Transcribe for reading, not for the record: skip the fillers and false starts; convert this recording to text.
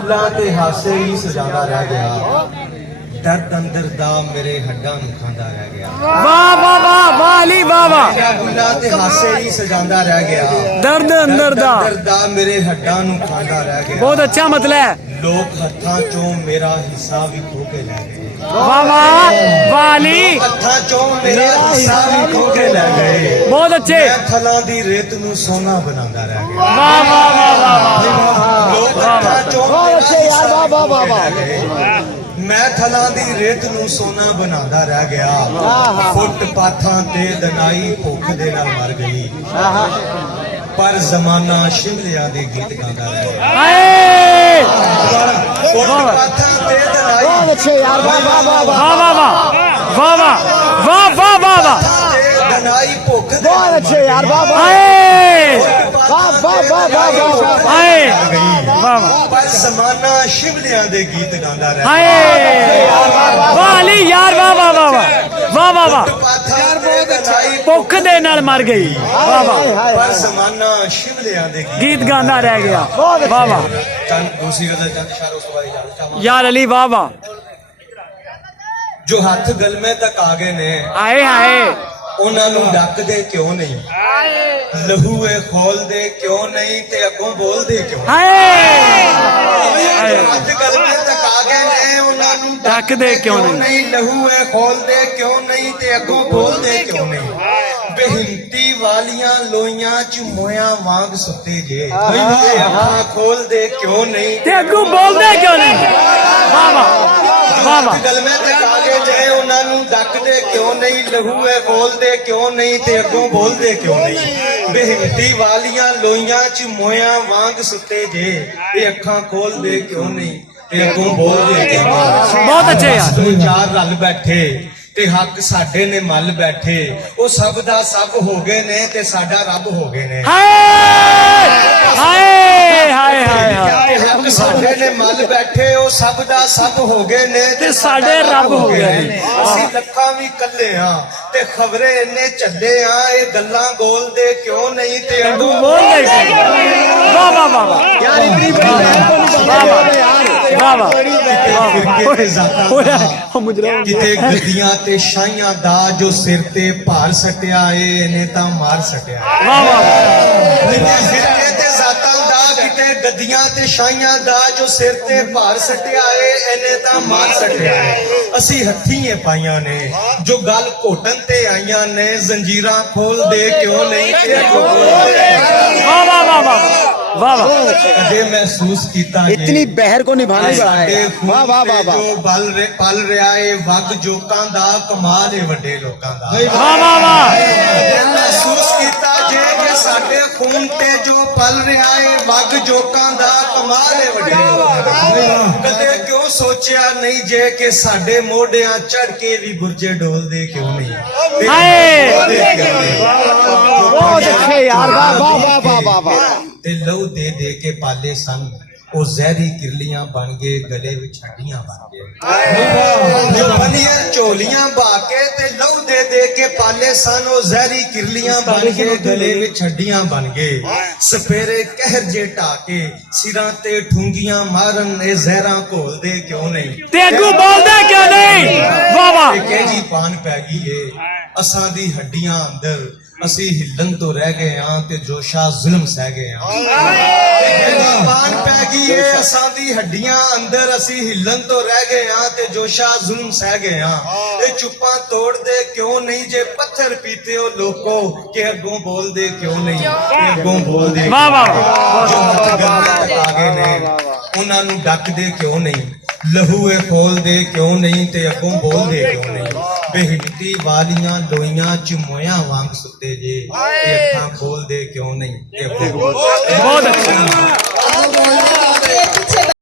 ਤੇ ਹਾਸੇ ਹੀ ਸਜਾਦਾ ਰਹਿ ਗਿਆ ਦਰਦ ਅੰਦਰ ਦਾ ਮੇਰੇ ਹੱਡਾਂ ਨੂੰ ਖਾਂਦਾ ਰਹਿ ਗਿਆ वाह वाह वाह वाह अली वाह वाह ਗੁੱਲਾਂ ਤੇ ਹਾਸੇ ਹੀ ਸਜਾਦਾ ਰਹਿ ਗਿਆ दर्द अंदर दा ਦਰਦ ਦਾ ਮੇਰੇ ਹੱਡਾਂ ਨੂੰ ਖਾਂਦਾ ਰਹਿ ਗਿਆ बहुत अच्छा मतलब है ਲੋਕ ਹੱਥਾਂ ਚੋਂ ਮੇਰਾ ਹਿੱਸਾ ਵੀ ਖੋ ਕੇ ਲੈ ਗਏ वाह वाह वाह अली ਹੱਥਾਂ ਚੋਂ ਮੇਰਾ ਹਿੱਸਾ ਵੀ ਖੋ ਕੇ ਲੈ ਗਏ बहुत अच्छे ਮੈਂ ਥਲਾਂ ਦੀ ਰੇਤ ਨੂੰ ਸੋਨਾ ਬਣਾਉਂਦਾ ਰਹਿ ਗਿਆ वाह वाह वाह वाह ਲੋਕ ਹੱਥਾਂ ਚੋਂ ਮੇਰਾ ਹਿੱਸਾ ਵੀ ਖੋ ਕੇ ਲੈ ਗਏ ਮੈਂ ਥਲਾਂ ਦੀ ਰੇਤ ਨੂੰ ਸੋਨਾ ਬਣਾਉਂਦਾ ਰਹਿ ਗਿਆ ਫੁੱਟਪਾਥਾਂ ਤੇ ਦਨਾਈ ਭੁੱਖ ਦੇ ਨਾਲ ਮਰ ਗਈ ਪਰ ਜ਼ਮਾਨਾ ਸ਼ਿਮਲਿਆਂ ਦੇ ਗੀਤ ਗਾਉਂਦਾ ਰਹਿ ਗਿਆ हाय ਫੁੱਟਪਾਥਾਂ ਤੇ ਦਨਾਈ वाह वाह वाह वाह वाह वाह वाह वाह ਦਨਾਈ ਭੁੱਖ ਦੇ ਨਾਲ अच्छे यार वाह वाह हाय वाह वाह वाह वाह वाह हाय वाह वाह ਪਰ ਜ਼ਮਾਨਾ ਸ਼ਿਮਲਿਆਂ ਦੇ ਗੀਤ ਗਾਉਂਦਾ ਰਹਿ हाय वाह अली यार वाह वाह वाह वाह वाह वाह ਫੁੱਟਪਾਥਾਂ ਤੇ ਦਨਾਈ ਭੁੱਖ ਦੇ ਨਾਲ ਮਰ ਗਈ ਵਾਹ ਵਾਹ ਪਰ ਜ਼ਮਾਨਾ ਸ਼ਿਮਲਿਆਂ ਦੇ ਗੀਤ ਗਾਉਂਦਾ ਰਹਿ ਗਿਆ ਵਾਹ ਵਾਹ ਚੰਦ ਦੂਸਰੀ ਗਜ਼ਲ ਚੰਦ ਇਸ਼ਾਰੋਂ ਸਵਾਈ ਜਾਣਾ ਚਾਹਾਂ ਯਾਰ ਅਲੀ ਵਾਹ ਵਾਹ ਜੋ ਹੱਥ ਗਲਮੇ ਤੱਕ ਆ ਗਏ ਨੇ ਹਾਏ ਹਾਏ ਉਹਨਾਂ ਨੂੰ ਡੱਕਦੇ ਕਿਉਂ ਨਹੀਂ ਲਹੂ ਏ ਖੋਲਦੇ ਕਿਉਂ ਨਹੀਂ ਤੇ ਅੱਗੋਂ ਬੋਲਦੇ ਕਿਉਂ ਹਾਏ ਜੋ ਹੱਥ ਗਲਮੇ ਤੱਕ ਆ ਗਏ ਨੇ ਉਹਨਾਂ ਨੂੰ ਡੱਕਦੇ ਕਿਉਂ ਨਹੀਂ ਲਹੂ ਏ ਖੋਲਦੇ ਕਿਉਂ ਨਹੀਂ ਤੇ ਅੱਗੋਂ ਬੋਲਦੇ ਕਿਉਂ ਨਹੀਂ ਬੇਹਿੰਤੀ ਵਾਲੀਆਂ ਲੋਈਆਂ ਚ ਮੋਇਆਂ ਵਾਂਗ ਸੁੱਤੇ ਜੇ ਤੇ ਅੱਖਾਂ ਖੋਲਦੇ ਕਿਉਂ ਨਹੀਂ ਤੇ ਅੱਗੋਂ ਬੋਲਦੇ ਕਿਉਂ ਨਹੀਂ ਵਾਹ ਵਾਹ ਵਾਹ ਵਾਹ ਗਲਮੇ ਤੇ ਕਾਗੇ ਜੇ ਉਹਨਾਂ ਨੂੰ ਡੱਕਦੇ ਕਿਉਂ ਨਹੀਂ ਲਹੂ ਏ ਖੋਲਦੇ ਕਿਉਂ ਨਹੀਂ ਤੇ ਅੱਗੋਂ ਬੋਲਦੇ ਕਿਉਂ ਨਹੀਂ ਬੇਹਿੰਤੀ ਵਾਲੀਆਂ ਲੋਈਆਂ ਚ ਮੋਇਆਂ ਵਾਂਗ ਸੁੱਤੇ ਜੇ ਤੇ ਅੱਖਾਂ ਖੋਲਦੇ ਕਿਉਂ ਨਹੀਂ ਤੇ ਅੱਗੋਂ ਬੋਲਦੇ ਕਿਉਂ ਨਹੀਂ ਬਹੁਤ ਅੱਛੇ ਯਾਰ ਦੋ ਚਾਰ ਰਲ ਬੈਠੇ ਤੇ ਹੱਕ ਸਾਡੇ ਨੇ ਮੱਲ ਬੈਠੇ ਉਹ ਸਭ ਦਾ ਸਭ ਹੋ ਗਏ ਨੇ ਤੇ ਸਾਡਾ ਰੱਬ ਹੋ ਗਏ ਨੇ ਹਾਏ ਹਾਏ ਹਾਏ ਹਾਏ ਤੇ ਹੱਕ ਸਾਡੇ ਨੇ ਮੱਲ ਬੈਠੇ ਉਹ ਸਭ ਦਾ ਸਭ ਹੋ ਗਏ ਨੇ ਤੇ ਸਾਡੇ ਰੱਬ ਹੋ ਗਏ ਨੇ ਅਸੀਂ ਲੱਖਾਂ ਵੀ ਕੱਲੇ ਆ ਤੇ ਖਬਰੇ ਇੰਨੇ ਚੱਲੇ ਆ ਇਹ ਗੱਲਾਂ ਗੋਲਦੇ ਕਿਉਂ ਨਹੀਂ ਤੇ ਅੱਗੋਂ ਬੋਲਦੇ ਕਿਉਂ ਨਹੀਂ ਵਾਹ ਵਾਹ ਵਾਹ ਵਾਹ यार इतनी बड़ी वाह वाह वाह वाह ਫਿਰਕੇ ਤੇ ਜ਼ਾਤਾਂ ਦਾ ਉਹ ਮੁਜਰਾ ਕਿਤੇ ਗੱਦੀਆਂ ਤੇ ਸ਼ਾਹੀਆਂ ਦਾ ਜੋ ਸਿਰ ਤੇ ਭਾਰ ਸਟਿਆ ਏ ਇਹਨੇ ਤਾਂ ਮਾਰ ਸਟਿਆ ਵਾਹ ਵਾਹ ਕਿਤੇ ਫਿਰਕੇ ਤੇ ਜ਼ਾਤਾਂ ਦਾ ਕਿਤੇ ਗੱਦੀਆਂ ਤੇ ਸ਼ਾਹੀਆਂ ਦਾ ਜੋ ਸਿਰ ਤੇ ਭਾਰ ਸਟਿਆ ਏ ਇਹਨੇ ਤਾਂ ਮਾਰ ਸਟਿਆ ਏ ਅਸੀਂ ਹੱਥੀਏ ਪਾਈਆਂ ਨੇ ਜੋ ਗੱਲ ਘੋਟਣ ਤੇ ਆਈਆਂ ਨੇ ਜ਼ੰਜੀਰਾਂ ਖੋਲਦੇ ਕਿਉਂ ਨਹੀਂ ਤੇ वाह वाह वाह वाह वाह वाह ਕਦੇ ਮਹਿਸੂਸ ਕੀਤਾ ਜੇ इतनी बहर को निभाना ਸਾਡੇ है ਖੂਨ वाह वाह वाह ਤੇ वाह ਜੋ ਪਲ ਰਿਹਾ ਏ ਵਗ ਜੋਕਾਂ ਦਾ ਕਮਾਲ ਏ ਵੱਡੇ ਲੋਕਾਂ ਦਾ वाह वाह वाह ਮਹਿਸੂਸ ਕੀਤਾ ਜੇ ਕਿ ਸਾਡੇ ਖੂਨ ਤੇ ਜੋ ਪਲ ਰਿਹਾ ਏ ਵਗ ਜੋਕਾਂ ਦਾ ਕਮਾਲ ਏ ਵੱਡੇ ਲੋਕਾਂ ਦਾ ਕਦੇ ਕਿਉਂ ਸੋਚਿਆ ਨਹੀਂ ਜੇ ਕਿ ਸਾਡੇ ਮੋਢਿਆਂ ਚੜ ਕੇ ਵੀ ਗੁਰਜੇ ਡੋਲਦੇ ਕਿਉਂ ਨਹੀਂ ਹਾਏ। ਡੋਲਦੇ ਕਿਉਂ ਨਹੀਂ? बहुत अच्छे यार वाह वाह वाह वाह वाह वाह ਤੇ ਲਹੂ ਦੇ ਦੇ ਕੇ ਪਾਲੇ ਸਨ ਉਹ ਜ਼ਹਿਰੀ ਕਿਰਲੀਆਂ ਬਣ ਗਏ ਗਲੇ ਵਿੱਚ ਹੱਡੀਆਂ ਬਣ ਗਏ ਬਨੀਆਂ ਝੋਲੀਆਂ ਬਾ ਕੇ ਤੇ ਲਹੂ ਦੇ ਦੇ ਕੇ ਪਾਲੇ ਸਨ ਉਹ ਜ਼ਹਿਰੀ ਕਿਰਲੀਆਂ ਬਣ ਗਏ ਗਲੇ ਵਿੱਚ ਹੱਡੀਆਂ ਬਣ ਗਏ ਸਪੇਰੇ ਕਹਿਰ ਜੇ ਢਾ ਕੇ ਸਿਰਾਂ ਤੇ ਠੁੰਗੀਆਂ ਮਾਰਨ ਇਹ ਜ਼ਹਿਰਾਂ ਘੋਲਦੇ ਕਿਉਂ ਨਹੀਂ ਤੇ ਅੱਗੋਂ ਬੋਲਦੇ ਕਿਉਂ ਨਹੀਂ ਵਾਹ ਵਾਹ ਕਿ ਜੀ ਪਾਨ ਪੈ ਗਈ ਏ ਅਸਾਂ ਦੀ ਹੱਡੀਆਂ ਅੰਦਰ ਅਸੀਂ ਹਿੱਲਣ ਤੋਂ ਰਹਿ ਗਏ ਆਂ ਤੇ ਜੋਸ਼ਾ ਜ਼ੁਲਮ ਸਹਿ ਗਏ ਆਂ ਪਾਨ ਪੈ ਗਈ ਏ ਅਸਾਂ ਦੀ ਹੱਡੀਆਂ ਅੰਦਰ ਅਸੀਂ ਹਿੱਲਣ ਤੋਂ ਰਹਿ ਗਏ ਆਂ ਤੇ ਜੋਸ਼ਾ ਜ਼ੁਲਮ ਸਹਿ ਗਏ ਆਂ ਇਹ ਚੁੱਪਾਂ ਤੋੜਦੇ ਕਿਉਂ ਨਹੀਂ ਜੇ ਪੱਥਰ ਪੀਤੇ ਹੋ ਲੋਕੋ ਕਿ ਅੱਗੋਂ ਬੋਲਦੇ ਕਿਉਂ ਨਹੀਂ ਕਿ ਅੱਗੋਂ ਬੋਲਦੇ ਵਾਹ ਵਾਹ ਜੋ ਹੱਥ ਗੰਨੇ ਤੱਕ ਆ ਗਏ ਨੇ ਉਹਨਾਂ ਨੂੰ ਡੱਕਦੇ ਕਿਉਂ ਨਹੀਂ ਲਹੂ ਏ ਖੋਲਦੇ ਕਿਉਂ ਨਹੀਂ ਤੇ ਅੱਗੋਂ ਬੋਲਦੇ ਕਿਉਂ ਨਹੀਂ ਬੇਹਿੰਤੀ ਵਾਲੀਆਂ ਲੋਈਆਂ ਚ ਮੋਇਆਂ ਵਾਂਗ ਸੁੱਤੇ ਜੇ ਤੇ ਅੱਖਾਂ ਖੋਲਦੇ ਕਿਉਂ ਨਹੀਂ ਤੇ ਅੱਗੋਂ बहुत अच्छा